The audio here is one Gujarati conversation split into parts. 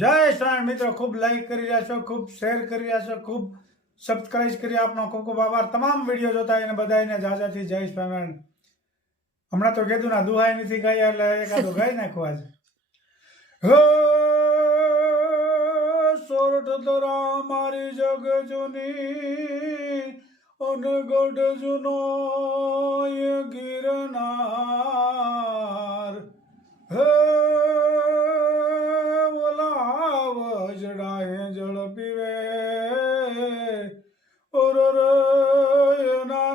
જય સ્વામી મિત્રો, ખૂબ લાઈક કરી રહ્યા છો, ખૂબ શેર કરી રહ્યા છો, ખૂબ સબસ્ક્રાઇબ કરી આપનો ખૂબ ખૂબ આભાર. તમામ વિડીયો જોતા એને બધાને જાજાથી જય સ્વામિનારાયણ. હમણાં તો કીધું ના દુહાઈ નથી ગાય એટલે એકાદો ગાઈ નાખવા છે. હો સોરઠ તરા મારી જગ જુની અનગઢ જુનો ગિરનાર હે જળ પીવે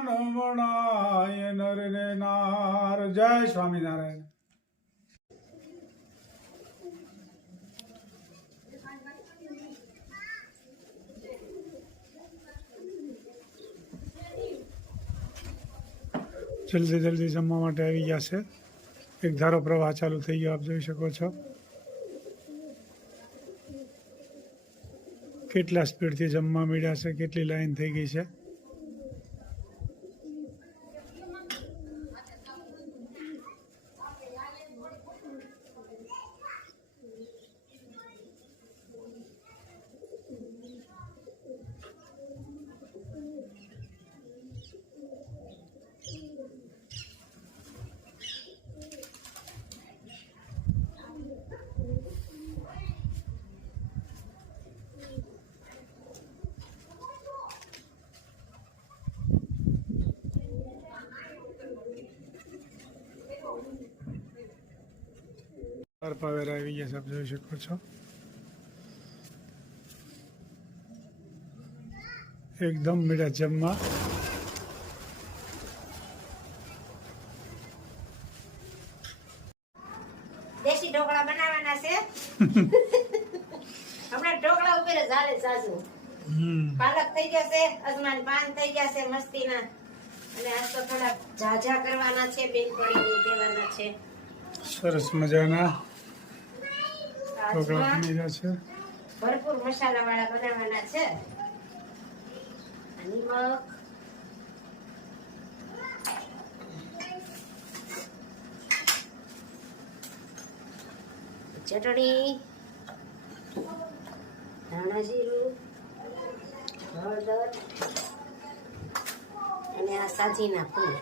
નમણાય નર ને નાર. જય સ્વામિનારાયણ. જલ્દી જલ્દી જમવા માટે આવી ગયા છે. એક ધારો પ્રવાહ ચાલુ થઈ ગયો, આપ જોઈ શકો છો. કેટલા સ્પીડથી જમવા મળ્યા છે, કેટલી લાઈન થઈ ગઈ છે. પાવેરા આવી ગયા, આપ જોઈ શકો છો. એકદમ મીઠા જમવા. દેશી ઢોકળા બનાવવાના છે. હમણાં ઢોકળા ઉપર જ હાલે સાસુ. પાલક થઈ જશે, અજમાન પાન થઈ જશે મસ્તીના. અને આજ તો થોડા ઝાઝા કરવાના છે, બેનપણી દેવાના છે. સરસ મજાના ઢોકળા બની રહ્યા છે. ભરપૂર મસાલા વાળા બનાવવાના છે. નિમક, ચટણી, ધાણા જીરું, હળદર અને આ સાજીના ફૂલ.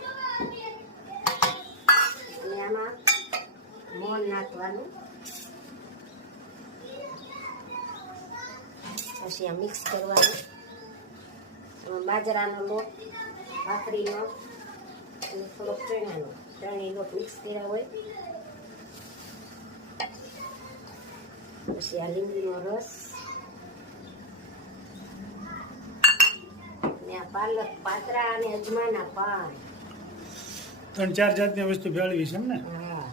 અને આમાં મોણ નાખવાનું. પછી આ મિક્સ કરવાનું. એમાં બાજરાનો લોટ, ભાખરીનો અને થોડોક ચણાનો, ત્રણેય લોટ મિક્સ કર્યા હોય. પછી આ લીંબુનો રસ અને આ પાલક, પાતરા અને અજમાના પાન. 3-4 જાતની વસ્તુ ભેળવી છે ને. હા,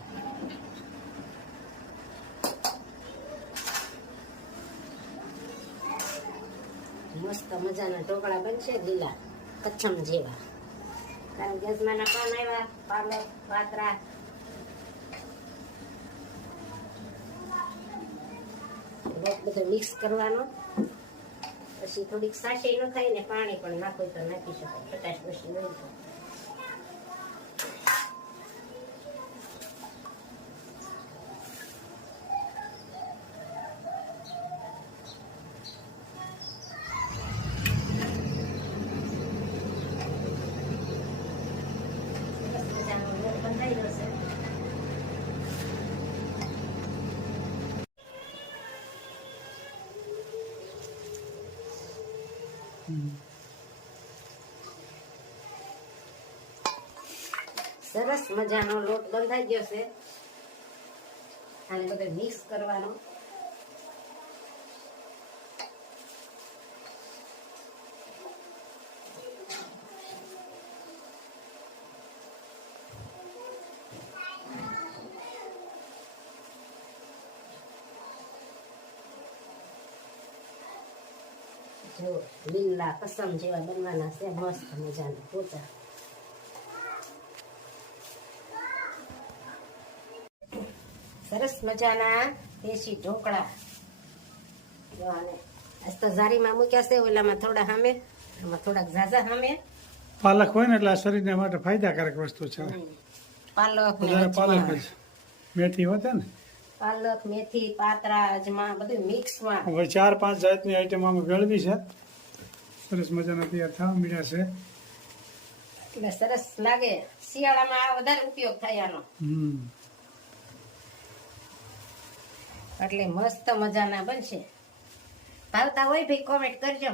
મસ્ત મજાના ઢોકળા બનશે, લીલા કચ્છમ જેવા. કારણ કે અજમાના પાન આવ્યા, પાલક, પાતરા. લોટ બધો મિક્સ કરવાનો. પછી થોડીક સાશી ન થાય ને પાણી પણ નાખો તો નાખી શકો, ખટાશ પછી નહીં તો. સરસ મજાનો લોટ બંધાઈ ગયો છે. આને બધું મિક્સ કરવાનો. જો લીલા કસમ જેવા બનવાના છે, મસ્ત મજાના પોચા. સરસ મજાના દેશી ઢોકળા. જો આને આજ તો ઝારીમાં મૂક્યા છે, ઓલામાં થોડા સામે, આમાં થોડાક ઝાઝા સામે. પાલક હોય ને એટલે આ શરીરને માટે ફાયદાકારક વસ્તુ છે. પાલક પાલક જ મેથી હોતા ને પાલક, મેથી, પાતરા, અજમા બધું મિક્સમાં. હવે 4-5 જાતની આઈટમ આમાં ગળવી છે. સરસ મજાના તૈયાર થવા મળ્યા છે. એટલે સરસ લાગે. શિયાળામાં આ વધારે ઉપયોગ થાય આનો. એટલે મસ્ત મજાના બનશે. ભાવતા હોય ભાઈ કોમેન્ટ કરજો.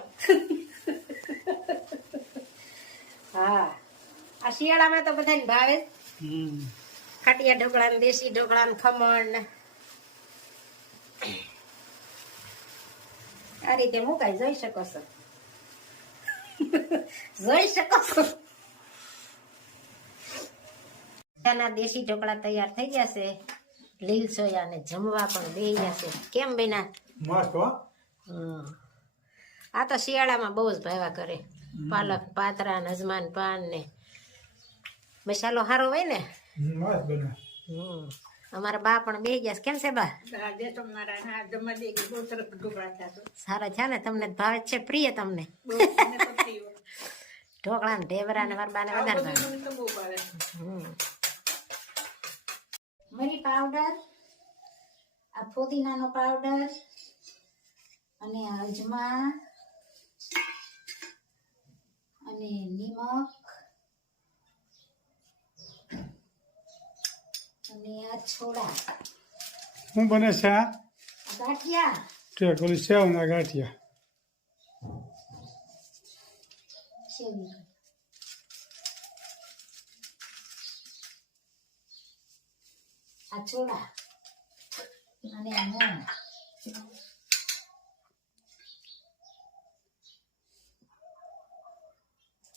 હા, આ શિયાળામાં તો બધાને ભાવે. ખાટિયા ઢોકળા ને દેશી ઢોકળા ને ખમણ ને આ રીતે મુકાય. જોઈ શકો છો. જોઈ શકો છો. દેશી ઢોકળા તૈયાર થઈ ગયા છે. લીલ સોયા ને જમવા પણ બેહી ગયા છે. કેમ બેના? મસ્ત હો. આ તો શિયાળામાં બહુ જ ભાવ્યા કરે. પાલક, પાતરા, અજમાન પાન ને મસાલો સારો હોય ને. મસ્ત બને. અમારા બા પણ બેહી ગયા છે. કેમ છે બા? સારા છે ને? તમને ભાવે છે? પ્રિય તમને ઢોકળા ને ઢેબરા ને? મારા બાને વધારે ભાવે. મરી પાવડર, આ ફુદીનાનો પાવડર અને અજમા અને નિમક અને આ છોડા. શું બને છે આ? ગાંઠિયા. ઠીક, ઓલી સેવના ગાંઠિયા. સેવના. આ છોડા અને આ મોણ.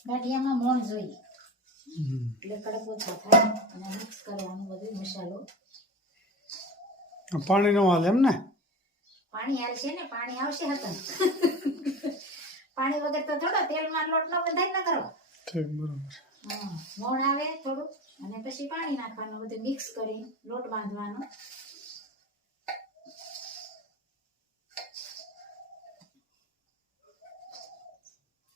ગાંઠિયામાં મોણ જોઈએ એટલે કડક ઓછા થાય. અને મિક્સ કરવાનું બધું મસાલો. પાણી નો હાલે એમ ને? પાણી હાલશે ને? પાણી આવશે હતા. પાણી વગર તો થોડો તેલમાં લોટ નો બધાય ન કરો. ઠીક, બરોબર. મોણ આવે થોડું અને પછી પાણી નાખવાનું. બધું મિક્સ કરી લોટ બાંધવાનો.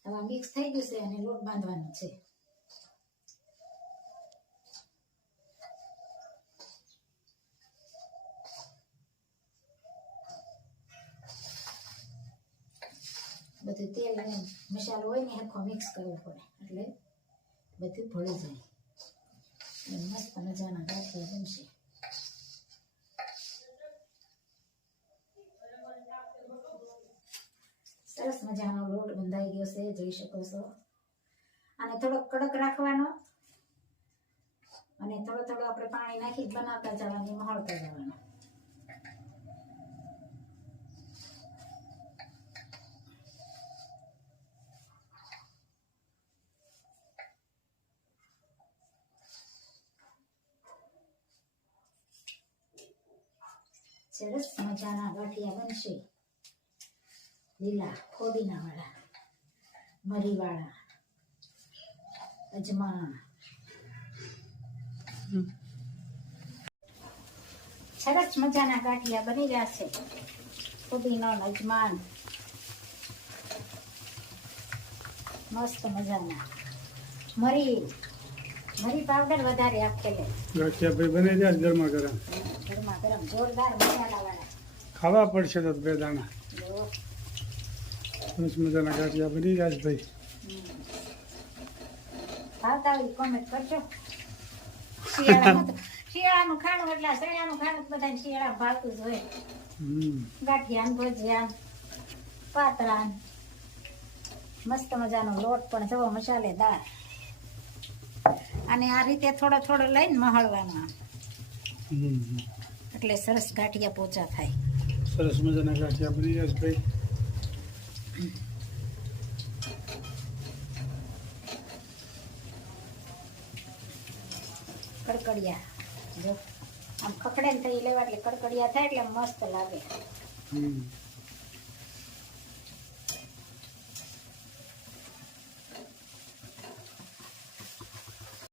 હવે મિક્સ થઈ ગયું છે અને લોટ બાંધવાનો છે. બધું તેલ અને મસાલો હોય ને આખો મિક્સ કરવો પડે એટલે બધું ભળી જાય. મસ્ત મજાના ગાંઠિયા બનશે. સરસ મજાનો લોટ બંધાઈ ગયો છે. જોઈ શકો છો. અને થોડોક કડક રાખવાનો અને થોડો થોડો આપણે પાણી નાખી બનાવતા જવાનું, મહળતા જવાનું. સરસ મજાના ગાંઠિયા બનશે. લીલા ફોદીના વાળા, મરી વાળા, અજમા. સરસ મજાના ગાંઠિયા બની રહ્યા છે. ફોદીનો, અજમાન, મસ્ત મજાના. મરી પાવડર વધારે આપેલે. ગાંઠિયા ભાઈ બની ગયા ગરમા ગરમ. ગરમા ગરમ જોરદાર મસાલા વાળા. ખાવા પડશે તો બે દાણા. સરસ મજાના ગાંઠિયા બની ગયા છે ભાઈ. ભાવતા હોય કોમેન્ટ કરજો. શિયાળાનું ખાણું એટલે શિયાળાનું ખાણું બધાને શિયાળા ભાવતું જ હોય. ગાંઠિયા, ભજીયા, પાતરા, મસ્ત મજાનો લોટ પણ જવો મસાલેદાર. અને આ રીતે થોડો થોડો લઈને મહળવાનો એટલે સરસ ગાંઠિયા પોચા થાય. સરસ મજાના ગાંઠિયા બની ગયા છે ભાઈ. કડકડિયા જો આમ ખખડે ને થઈ લેવા એટલે કડકડિયા થાય એટલે મસ્ત લાગે.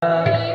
Bye.